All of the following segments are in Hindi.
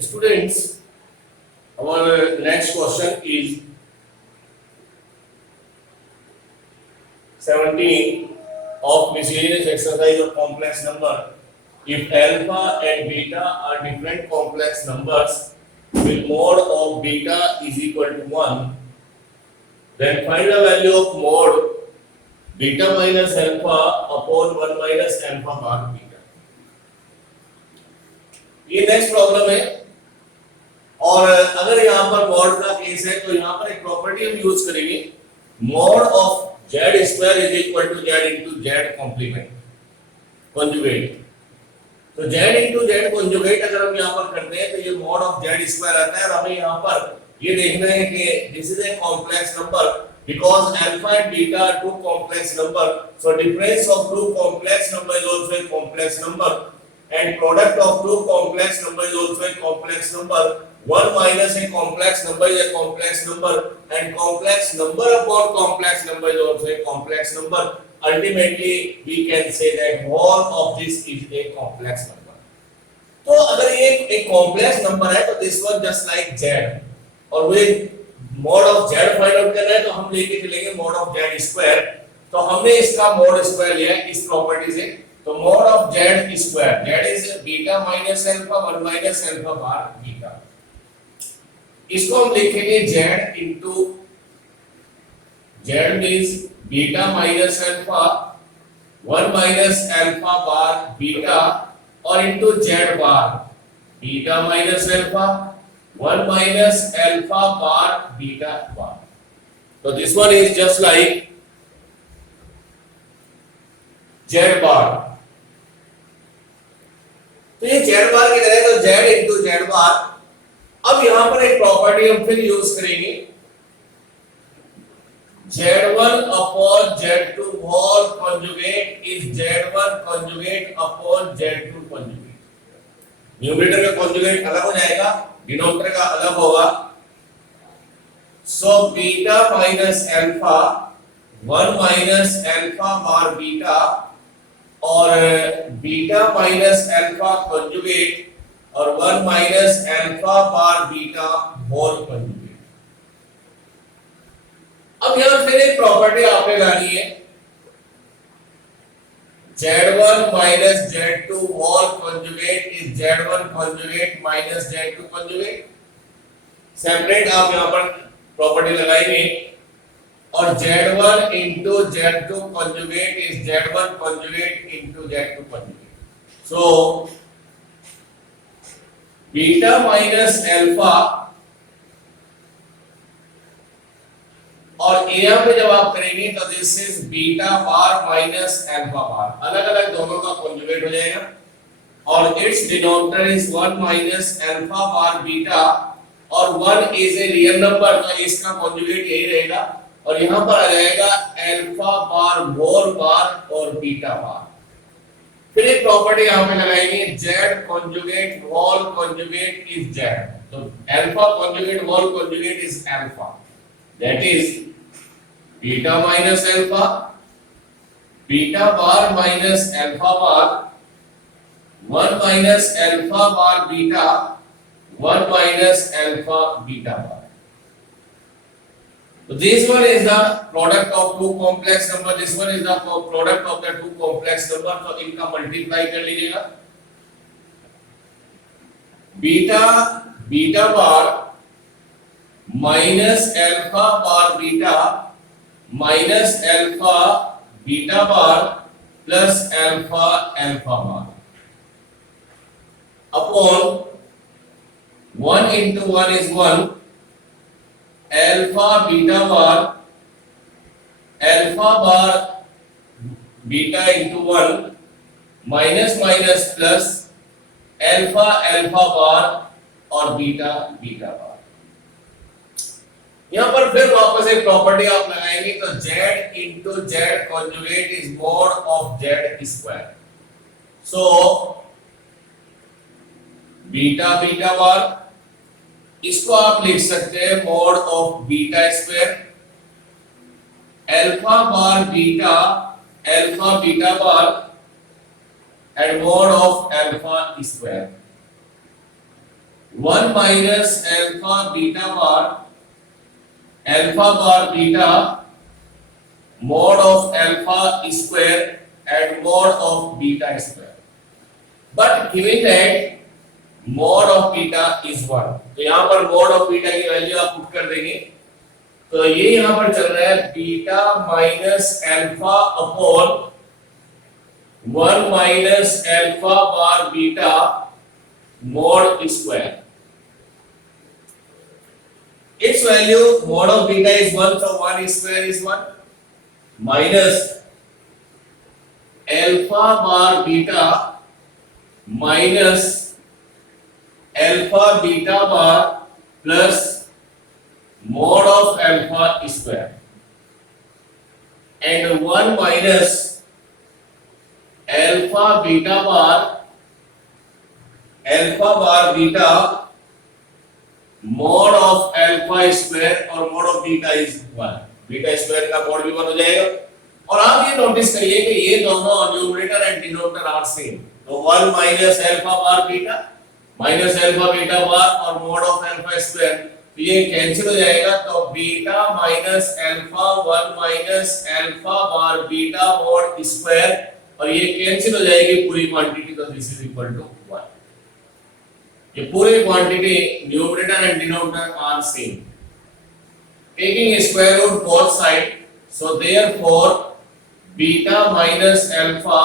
Students, our next question is 17 of miscellaneous exercise of complex number. If alpha and beta are different complex numbers with mode of beta is equal to 1, then find the value of mode beta minus alpha upon 1 minus alpha bar beta. ये नेक्स्ट प्रॉब्लम है और अगर यहाँ पर मॉड का केस है तो यहाँ पर एक प्रॉपर्टी हम यूज करेंगे mod of z square is equal to z into z complement conjugate. तो जेड इंटू जेड कॉन्जुगेट अगर हम यहाँ पर करते हैं तो ये मॉड ऑफ जेड स्क्वायर आता है और हमें यहाँ पर ये देखना है कि this is a complex number because alpha and beta are two complex number, so difference of two complex number is also a complex number and product of two complex number is also a complex number. One minus a complex number is a complex number and complex number upon complex number is also a complex number. Ultimately we can say that all of this is a complex number. तो अगर ये एक complex number है तो this one just like z और we mod of z find out करना है तो हम लेके चलेंगे मॉड ऑफ z स्क्वायर। तो हमने इसका मॉड स्क्वायर लिया है इस प्रॉपर्टी से। तो mod of z square that is beta minus alpha 1 minus alpha bar beta. इसको हम लिखेंगे z into z means beta minus alpha 1 minus alpha bar beta और into z bar beta minus alpha 1 minus alpha bar beta bar. So this one is just like z bar. तो ये z bar की तरह है तो z into z bar। अब यहां पर एक प्रॉपर्टी हम फिर यूज करेंगे z1 upon z2 whole conjugate is z1 conjugate upon z2 conjugate। Numerator का conjugate अलग हो जाएगा डिनोमिनेटर का अलग होगा। So beta minus alpha 1 minus alpha bar beta और बीटा माइनस अल्फा कॉन्जुगेट और 1 minus alpha bar beta whole conjugate. अब यहां फिर एक प्रॉपर्टी आपने लानी है z1 minus z2 whole conjugate is z1 conjugate minus z2 conjugate। Separate आप यहां पर प्रॉपर्टी लगाएंगे और z1 into z2 conjugate is z1 conjugate into z2 conjugate। so beta minus alpha और यहाँ पे जब आप करेंगे तो this is beta bar minus alpha बार अलग अलग दोनों का कॉन्जुगेट हो जाएगा और it's denominator is 1 minus alpha bar beta और 1 इज ए रियल नंबर तो इसका कॉन्जुगेट यही रहेगा और यहाँ पर आ जाएगा अल्फा बार होल बार और बीटा बार। फिर एक प्रॉपर्टी यहाँ पे लगाएंगे z conjugate whole conjugate is z। तो alpha conjugate whole conjugate is alpha that is beta minus alpha beta bar minus alpha bar 1 minus alpha bar beta 1 minus alpha beta bar। so this one is the product of two complex number, this one is the product of the two complex number। तो इनका मल्टीप्लाई कर लीजिएगा beta bar minus alpha bar beta minus alpha beta bar plus alpha alpha bar upon 1 into 1 is 1 alpha beta bar beta into 1 minus minus plus alpha alpha bar और बीटा बीटा बार। यहां पर फिर वापस एक प्रॉपर्टी आप लगाएंगे तो z into z conjugate is mod of z square। so beta beta bar इसको आप लिख सकते हैं mod of beta square alpha bar beta bar and mod of alpha square। 1 minus alpha bar beta mod of alpha square and mod of beta square. But given that mod of beta is 1, तो यहाँ पर mod of beta की वैल्यू आप पुट कर देंगे, तो ये यहाँ पर चल रहा है beta minus alpha upon 1 minus alpha bar beta mod square. Its value mod of beta is 1, so 1 square is 1 minus alpha bar beta minus alpha beta bar plus mod of alpha square and 1 minus alpha bar beta mod of alpha square और mod of beta is 1. Beta square का mod भी 1 हो जाएगा। और आप ये नोटिस करिए कि ये दोनों numerator and denominator are same, तो 1 minus alpha bar beta minus alpha beta bar और mod of alpha square, तो ये कैंसिल हो जाएगा, तो beta minus alpha 1 minus alpha bar beta mod square, और ये कैंसिल हो जाएगी पूरी क्वांटिटी, तो दिस इज इक्वल टू 1। ये पूरी quantity numerator and denominator are same, taking square root both side, so therefore beta minus alpha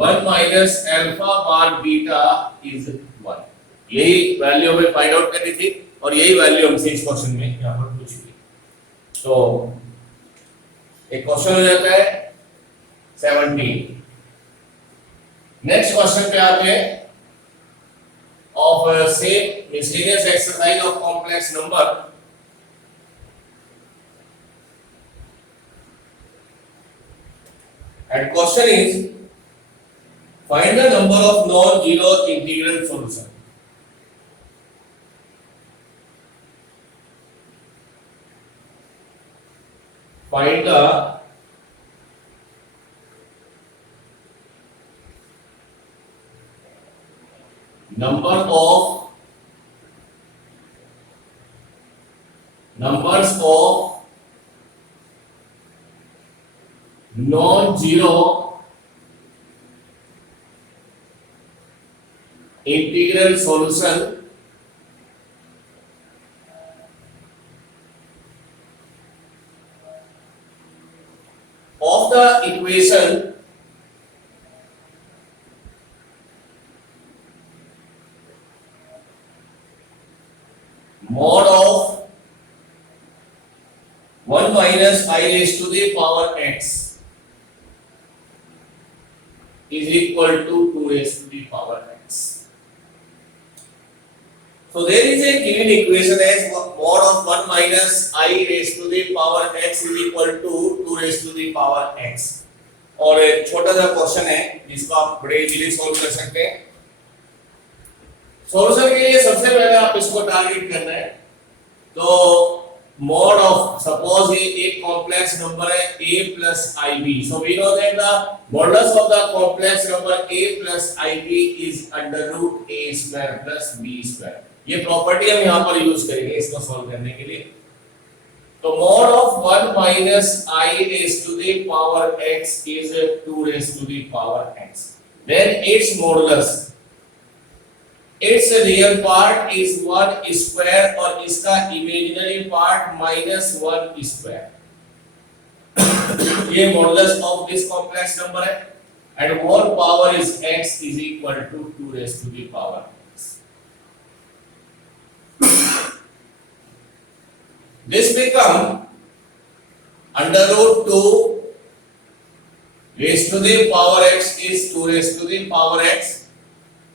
1 minus alpha bar beta is 1। यही वैल्यू हमें फाइंड आउट करनी थी और यही वैल्यू हमसे इस क्वेश्चन में यहां पर पूछी गई। तो एक क्वेश्चन हो जाता है 17। नेक्स्ट क्वेश्चन पे आते हैं, of same miscellaneous exercise of complex number, and question is find the number of non-zero integral solution. Find the numbers of non-zero integral solution of the equation mod of 1 minus I raised to the power x is equal to 2 raised to the power x. So there is a given equation as mod of 1 minus I raised to the power x is equal to 2 raised to the power x. और एक छोटा सा क्वेश्चन है जिसको आप बड़े इजीली सॉल्व कर सकते हैं। सॉल्यूशन के लिए सबसे पहले आप इसको टारगेट करना है, तो mod of, suppose ये एक कॉम्प्लेक्स नंबर है a plus ib, so we know that the modulus of the complex number a plus ib is under root a square plus b square। ये प्रॉपर्टी हम यहाँ पर यूज करेंगे इसको सॉल्व करने के लिए। तो mod of 1 minus I raised to the power x is 2 raised to the power x, then its modulus, its real part is 1 square और इसका imaginary part minus 1 square। ये modulus of this complex number है and whole power is x is equal to 2 raised to the power x। This become under root 2 raised to the power x is 2 raised to the power x।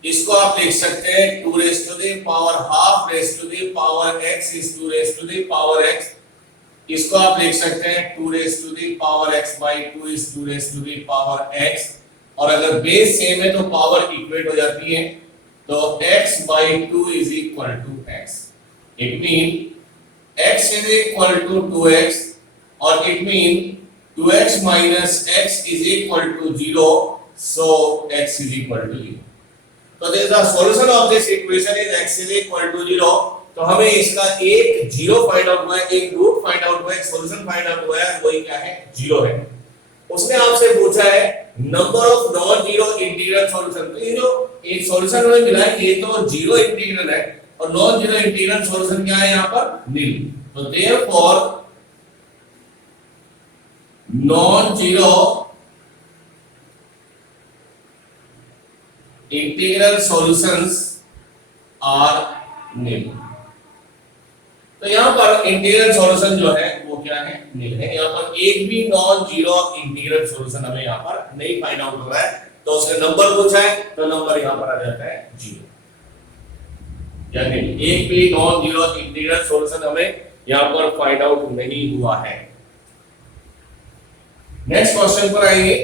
इसको आप लिख सकते हैं 2 raised to the power half raised to the power x is 2 raised to the power x। इसको आप लिख सकते हैं 2 raised to the power x by 2 is 2 raised to the power x। और अगर बेस सेम है तो पावर इक्वेट हो जाती है, तो x by 2 is equal to x। It mean x is equal to 2x और it mean 2x minus x is equal to 0, so x is equal to 0। तो this the solution of this equation is x is equal to 0। तो हमें इसका एक जीरो फाइंड आउट हुआ है, एक रूट फाइंड आउट हुआ है, एक सॉल्यूशन फाइंड आउट हुआ है, वही क्या है, जीरो है। उसने आपसे पूछा है number of non zero integral solution. तो ये जो एक सॉल्यूशन हमें मिला है ये तो जीरो इंटीग्रल है और नॉन जीरो इंटीग्रल सॉल्यूशन क्या है यहाँ पर, नील। तो therefore non zero integral solutions are nil. तो यहाँ पर इंटीग्रल सॉल्यूशन जो है वो क्या है, नील है। यहाँ पर एक भी नॉन जीरो इंटीग्रल सॉल्यूशन हमें यहाँ पर नहीं फाइंड आउट हो रहा है, तो उसका नंबर पूछा है तो नंबर यहाँ पर आ जाता है जीरो, यानी एक भी नॉन जीरो इंटीग्रल सॉल्यूशन हमें यहाँ पर फाइंड आउट नहीं हुआ है। नेक्स्ट क्वेश्चन पर आएंगे।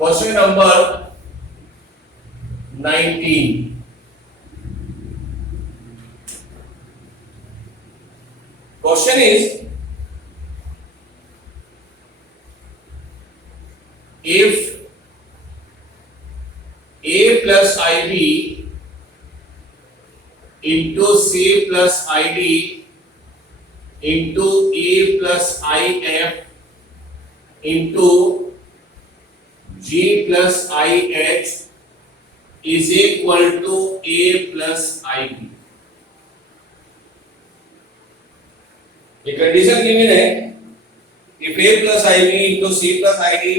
Question number 19। Question is, if a plus ib into c plus id into a plus if into g plus ih is equal to a plus ib। ये कंडीशन गिवन है, if a plus ib into c plus id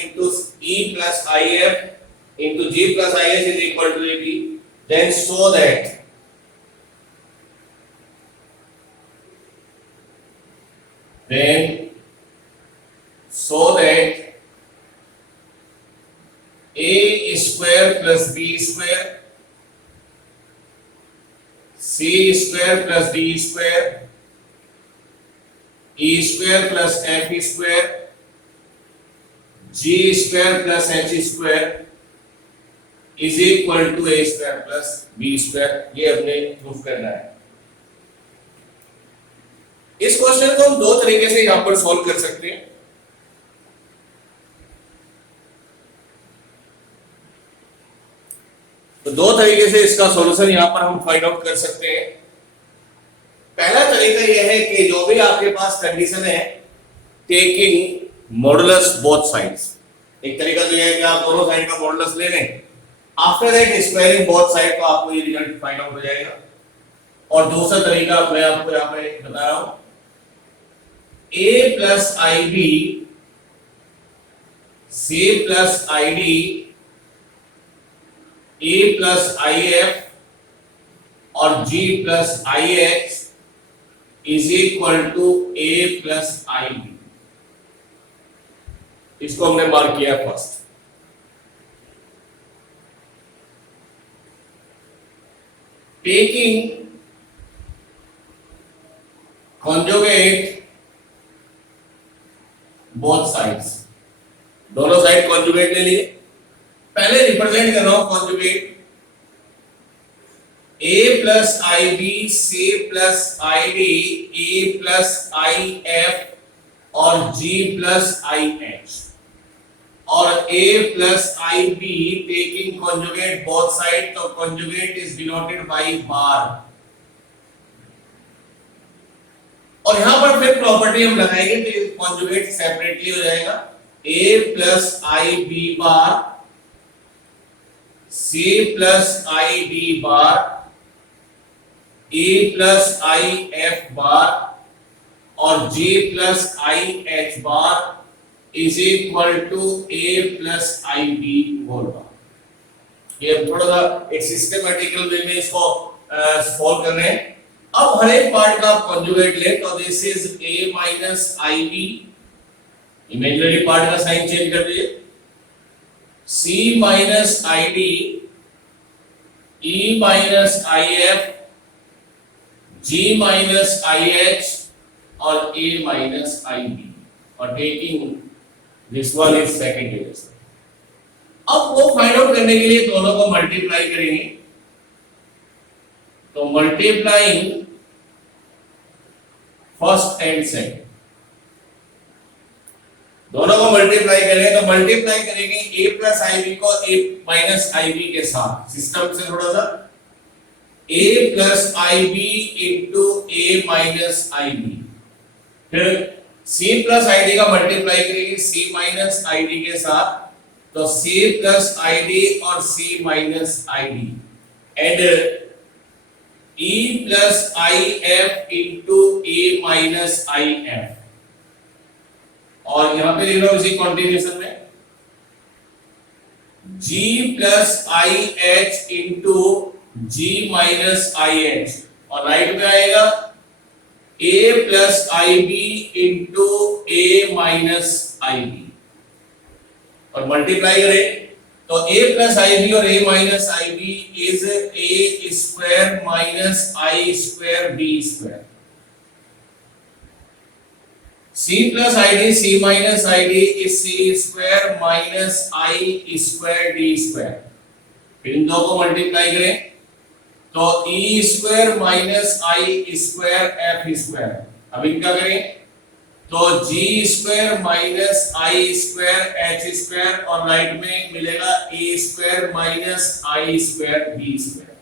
into e plus if into g plus is is equal to ab, then so that a square plus b square c square plus d square e square plus f square g square plus h square is equal to a square plus b square। ये हमने प्रूफ करना है। इस क्वेश्चन को हम दो तरीके से यहां पर सॉल्व कर सकते हैं। तो दो तरीके से इसका सॉल्यूशन यहां पर हम फाइंड आउट कर सकते हैं। पहला तरीका यह है कि जो भी आपके पास कंडीशन है, टेकिंग मॉडुलस बोथ साइड्स। एक तरीका तो यह है कि आप दोनों साइड का मॉडुलस ले लें, after that squaring both side तो आपको ये रिजल्ट फाइंड आउट हो जाएगा। और दूसरा तरीका मैं आपको यहां पे बता रहा हूं, a plus ib c plus id a plus if और g plus ih is equal to a plus ib। इसको हमने मार्क किया first. Taking conjugate both sides, दोनों साइड कॉन्जुगेट ले लिए। पहले रिप्रेजेंट कर रहा हूं conjugate, a plus ib c plus id e plus if और g plus ih और a plus ib taking conjugate both side, तो conjugate is denoted by bar। और यहां पर फिर प्रॉपर्टी हम लगाएंगे तो conjugate सेपरेटली हो जाएगा, a plus ib bar c plus id bar a plus if bar और g plus ih bar is equal to a plus ib whole bar. ये थोड़ा सा एक सिस्टेमेटिकल वे में इसको सॉल्व कर रहे हैं। अब हर एक पार्ट का कॉन्जुगेट ले, तो this is a minus ib, imaginary part का साइन चेंज कर दीजिए, c minus id e minus if g minus ih और a minus ib और taking this one is second relation। अब वो फाइंड आउट करने के लिए दोनों को मल्टीप्लाई करेंगे, तो मल्टीप्लाइंग फर्स्ट एंड सेकंड, दोनों को दोनों मल्टीप्लाई करें तो मल्टीप्लाई करेंगे a प्लस आईबी को a माइनस आईबी के साथ, सिस्टम से थोड़ा सा a plus IB into a minus IB, फिर c प्लस आईडी का मल्टीप्लाई करेंगे c माइनस आईडी के साथ, तो c प्लस आईडी और c minus ID and e plus if into a minus if, और यहां पे लिख लो इसी कॉन्टिन्यूएशन में g plus ih into g minus ih, और राइट में आएगा a plus ib into a minus ib, और मल्टीप्लाई करें तो a प्लस ib और a minus ib is a square minus i square b square, c plus id c minus id is c square minus i square d square, फिर इन दो को मल्टीप्लाई करें तो e square minus i square f square, अब इनका करें तो g square minus i square h square, और राइट में मिलेगा a square minus i square b square,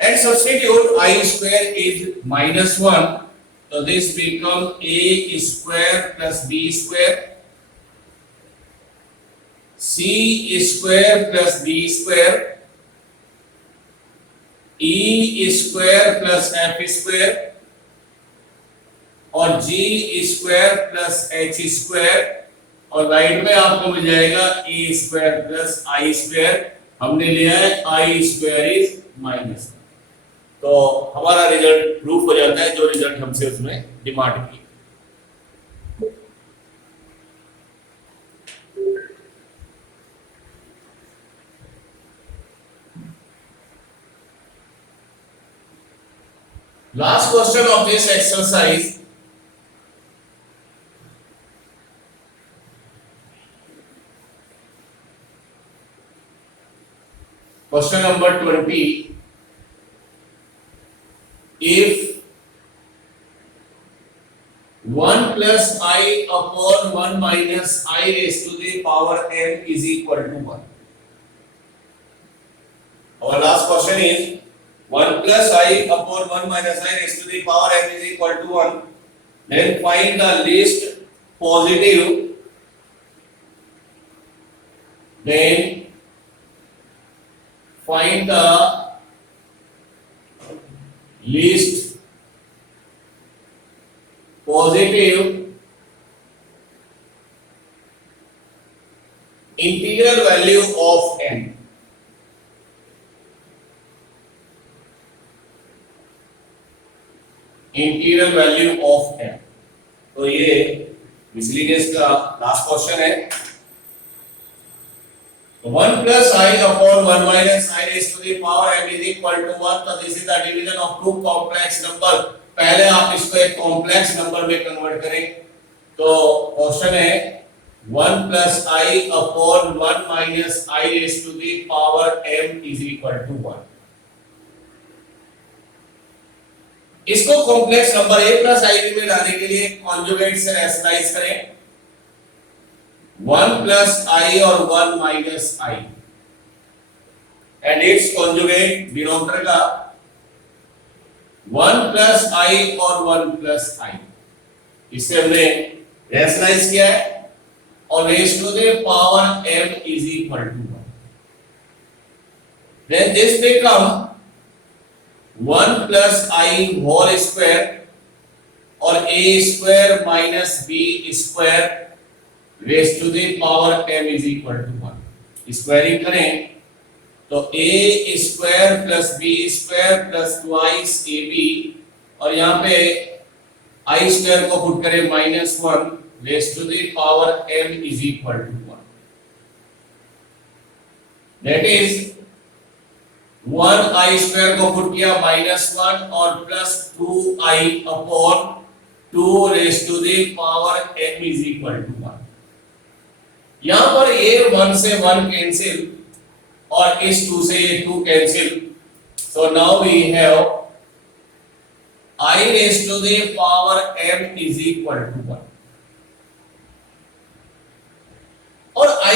and substitute i square is -1, तो this become a square plus b square, c square plus b square, e square plus f square, और g square plus h square, और राइट में आपको मिल जाएगा a square plus i square, हमने लिया है i स्क्वायर इज -1, तो हमारा रिजल्ट प्रूफ हो जाता है जो रिजल्ट हमसे उसमें डिमांड की। Last question of this exercise, question number 20. If 1 plus I upon 1 minus I raised to the power m is equal to 1. Our last question is 1 plus I upon 1 minus I raised to the power m is equal to 1. Then find the least positive. Then find the least positive integral value of n. Integral value of m, तो ये मिसलिनियस का लास्ट क्वेश्चन है। तो 1 plus I upon 1 minus I raised to the power m is equal to 1, तो this is the division of two complex number. पहले आप इसको एक कॉम्प्लेक्स नंबर में कन्वर्ट करें, तो क्वेश्चन है 1 plus I upon 1 minus I raised to the power m is equal to 1। इसको complex number a plus ib में लाने के लिए कॉन्जुगेट से रैशनलाइज करें, 1 प्लस i और 1 minus i and it's conjugate denominator का 1 प्लस i और 1 प्लस i, इसे हमने रैशनलाइज किया है और raise to the power m is equal to 1। Then this become 1 plus I whole square और a square minus b square raised to the power m is equal to 1। Squaring करें तो a square plus b square plus twice ab, और यहाँ पे I square को पुट करें -1 raised to the power m is equal to 1। That is 1 I square को पुट किया -1 और plus 2i upon 2 raise to the power m is equal to 1। यहां पर a 1 से 1 कैंसिल और इस 2 से ये 2 cancel, so now we have I raise to the power m is equal to 1।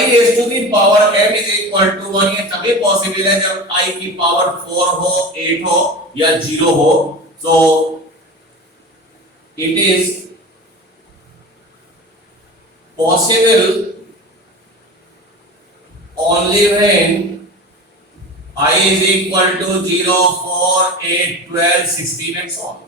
I raised to the power m is equal to 1 ये तभी पॉसिबल है जब I की पावर 4 हो, 8 हो या 0 हो. So it is possible only when I is equal to 0, 4, 8, 12, 16 and so on.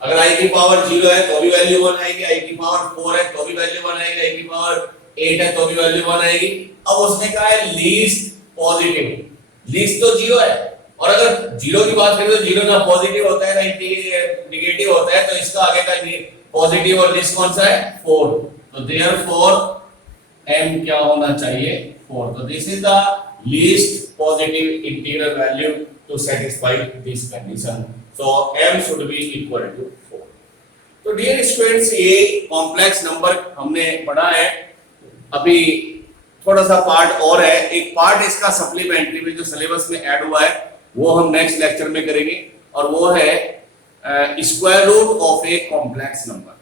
अगर I की पावर 0 है तो भी वैल्यू 1 आएगी, I की पावर 4 है तो भी वैल्यू 1 आएगी, I की पावर 8 है तो भी वैल्यू 1 आएगी. अब उसने कहा है लीस्ट पॉजिटिव, लीस्ट तो 0 है और अगर 0 की बात करें तो 0 ना पॉजिटिव होता है ना नेगेटिव होता है, तो इसका आगे का पॉजिटिव और लीस्ट कौन सा है 4. तो देयरफॉर m क्या होना चाहिए 4. तो this is the least positive integral value to satisfy this condition. So m should be equal to 4. तो डियर स्टूडेंट्स ये कॉम्प्लेक्स नंबर हमने पढ़ा है. अभी थोड़ा सा पार्ट और है, एक पार्ट इसका सप्लीमेंट्री में जो सिलेबस में ऐड हुआ है वो हम नेक्स्ट लेक्चर में करेंगे और वो है square root of a complex number.